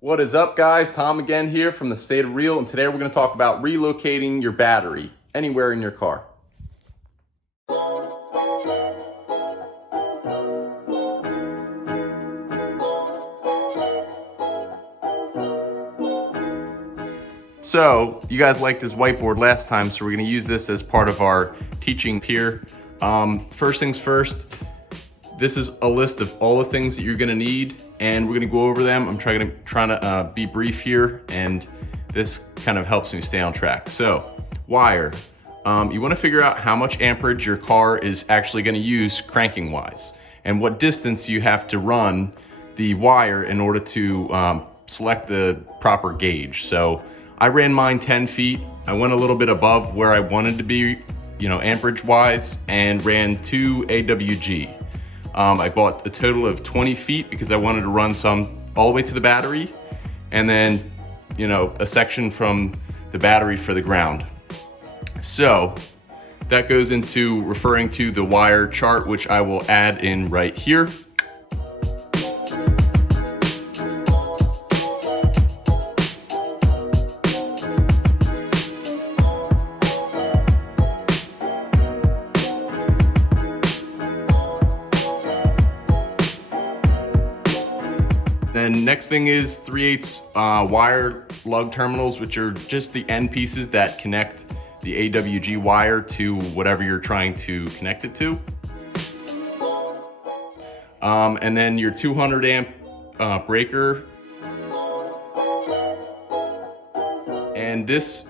What is up, guys? Tom again here from the State of Real, and today we're going to talk about relocating your battery anywhere in your car. So you guys liked this whiteboard last time, so we're going to use this as part of our teaching here. First things first, this is a list of all the things that you're going to need, and we're going to go over them. I'm trying to be brief here, and this kind of helps me stay on track. So wire, you want to figure out how much amperage your car is actually going to use cranking wise, and what distance you have to run the wire in order to select the proper gauge. So I ran mine 10 feet. I went a little bit above where I wanted to be, amperage wise, and ran 2 AWG. I bought a total of 20 feet because I wanted to run some all the way to the battery, and then, a section from the battery for the ground. So that goes into referring to the wire chart, which I will add in right here. And next thing is 3/8 wire lug terminals, which are just the end pieces that connect the AWG wire to whatever you're trying to connect it to. And then your 200 amp breaker. And this,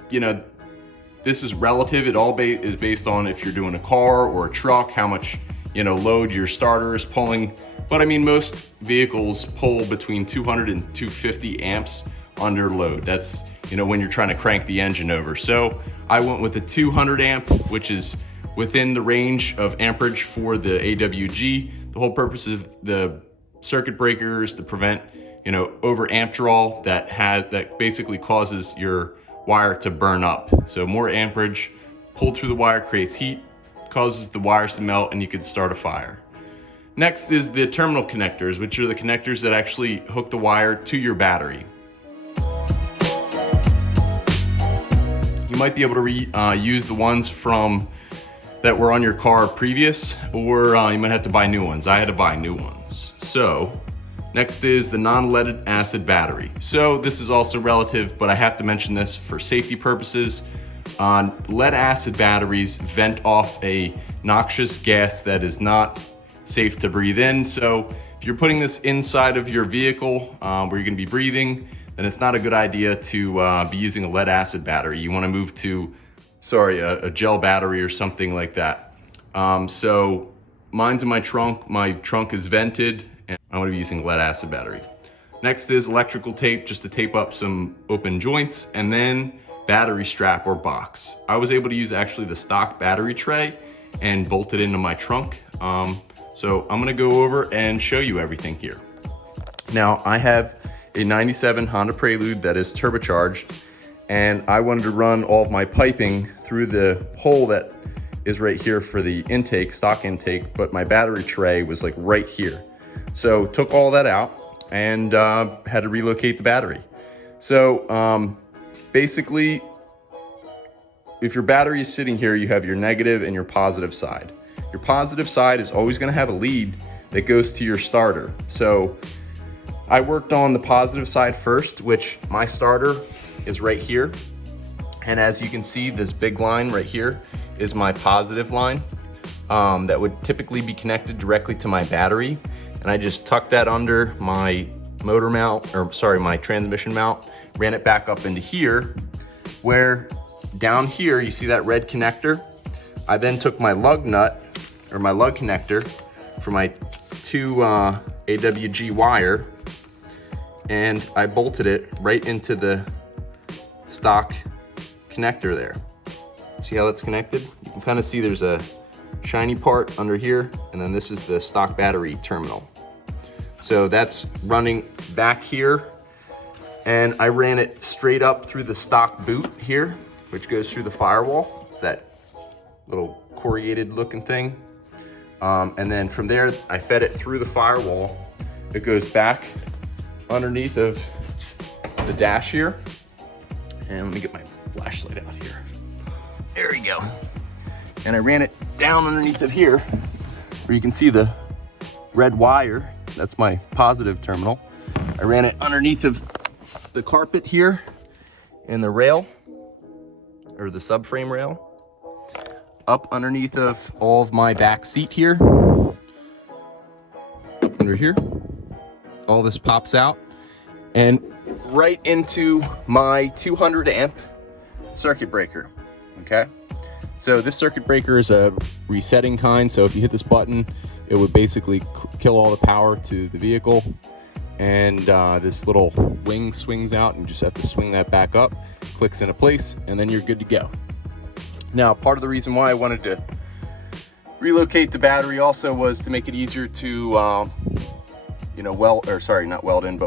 this is relative. It all is based on if you're doing a car or a truck, how much load your starter is pulling. But I mean, most vehicles pull between 200 and 250 amps under load. That's, when you're trying to crank the engine over. So I went with the 200 amp, which is within the range of amperage for the AWG. The whole purpose of the circuit breakers to prevent, over amp draw that basically causes your wire to burn up. So more amperage pulled through the wire creates heat, causes the wires to melt, and you could start a fire. Next is the terminal connectors, which are the connectors that actually hook the wire to your battery. You might be able to use the ones that were on your car previous, or you might have to buy new ones. I had to buy new ones. So next is the non-lead acid battery. So this is also relative, but I have to mention this for safety purposes. Lead acid batteries vent off a noxious gas that is not safe to breathe in. So if you're putting this inside of your vehicle where you're going to be breathing, then it's not a good idea to be using a lead acid battery. You want to move to, a gel battery or something like that. So mine's in my trunk. My trunk is vented, and I'm going to be using a lead acid battery. Next is electrical tape, just to tape up some open joints, and then battery strap or box. I was able to use actually the stock battery tray and bolt it into my trunk. So I'm gonna go over and show you everything here. Now I have a 97 Honda Prelude that is turbocharged, and I wanted to run all of my piping through the hole that is right here for the intake, stock intake, but my battery tray was like right here. So took all that out and had to relocate the battery. So basically, if your battery is sitting here, you have your negative and your positive side. Your positive side is always going to have a lead that goes to your starter. So I worked on the positive side first, which my starter is right here. And as you can see, this big line right here is my positive line that would typically be connected directly to my battery. And I just tucked that under my motor mount, my transmission mount, ran it back up into here, where down here, you see that red connector? I then took my lug nut, or my lug connector, for my 2 AWG wire, and I bolted it right into the stock connector there. See how that's connected? You can kind of see there's a shiny part under here, and then this is the stock battery terminal. So that's running back here, and I ran it straight up through the stock boot here, which goes through the firewall. It's that little corrugated looking thing. And then from there, I fed it through the firewall. It goes back underneath of the dash here. And let me get my flashlight out here. There we go. And I ran it down underneath of here, where you can see the red wire. That's my positive terminal. I ran it underneath of the carpet here and the rail, or the subframe rail, up underneath of all of my back seat here, up under here. All this pops out and right into my 200 amp circuit breaker, okay? So this circuit breaker is a resetting kind, so if you hit this button, it would basically kill all the power to the vehicle, and this little wing swings out, and you just have to swing that back up, clicks into place, and then you're good to go. Now, part of the reason why I wanted to relocate the battery also was to make it easier to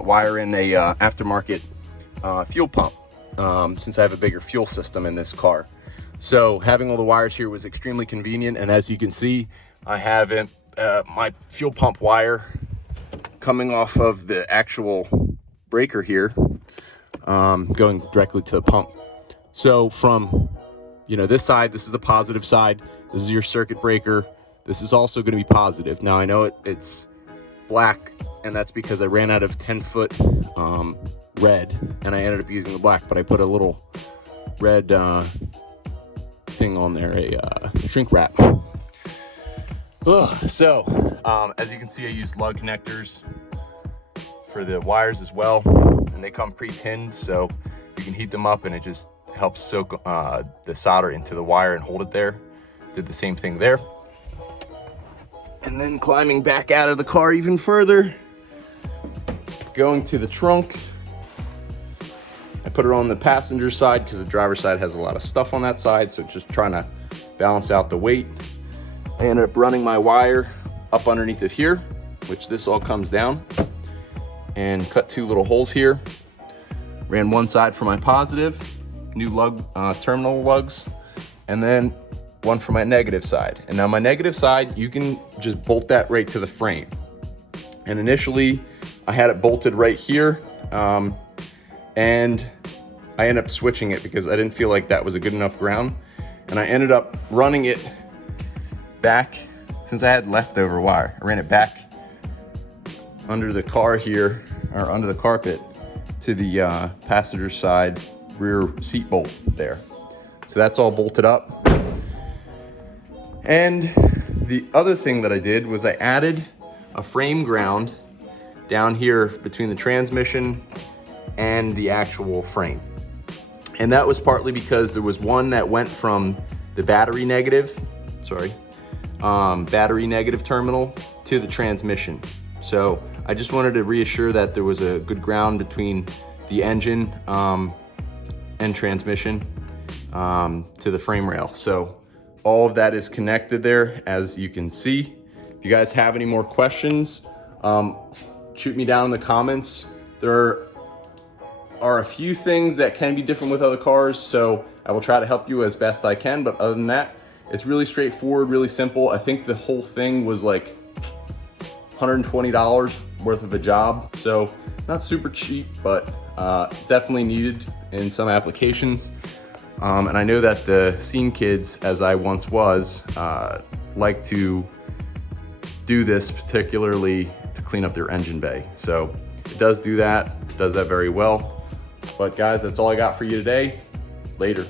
wire in a aftermarket fuel pump, since I have a bigger fuel system in this car. So having all the wires here was extremely convenient, and as you can see, I have my fuel pump wire coming off of the actual breaker here, going directly to the pump. So from this side, this is the positive side, this is your circuit breaker, this is also going to be positive. Now I know it's black, and that's because I ran out of 10-foot red, and I ended up using the black, but I put a little red thing on there, a shrink wrap. So as you can see, I used lug connectors for the wires as well, and they come pre-tinned, so you can heat them up, and it just helps soak the solder into the wire and hold it there. Did the same thing there. And then climbing back out of the car even further, going to the trunk. I put it on the passenger side because the driver's side has a lot of stuff on that side, so just trying to balance out the weight. I ended up running my wire up underneath of here, which this all comes down, and cut 2 little holes here. Ran one side for my positive, new lug terminal lugs, and then one for my negative side. And now my negative side, you can just bolt that right to the frame. And initially I had it bolted right here, and I ended up switching it because I didn't feel like that was a good enough ground. And I ended up running it back, since I had leftover wire, I ran it back under the car here, or under the carpet, to the passenger side rear seat bolt there. So that's all bolted up. And the other thing that I did was I added a frame ground down here between the transmission and the actual frame. And that was partly because there was one that went from the battery negative terminal to the transmission. So I just wanted to reassure that there was a good ground between the engine and transmission to the frame rail. So all of that is connected there, as you can see. If you guys have any more questions, shoot me down in the comments. There are a few things that can be different with other cars, so I will try to help you as best I can. But other than that, it's really straightforward, really simple. I think the whole thing was like $120 worth of a job. So not super cheap, but definitely needed in some applications. And I know that the scene kids, as I once was, like to do this particularly to clean up their engine bay. So it does that very well. But guys, that's all I got for you today. Later.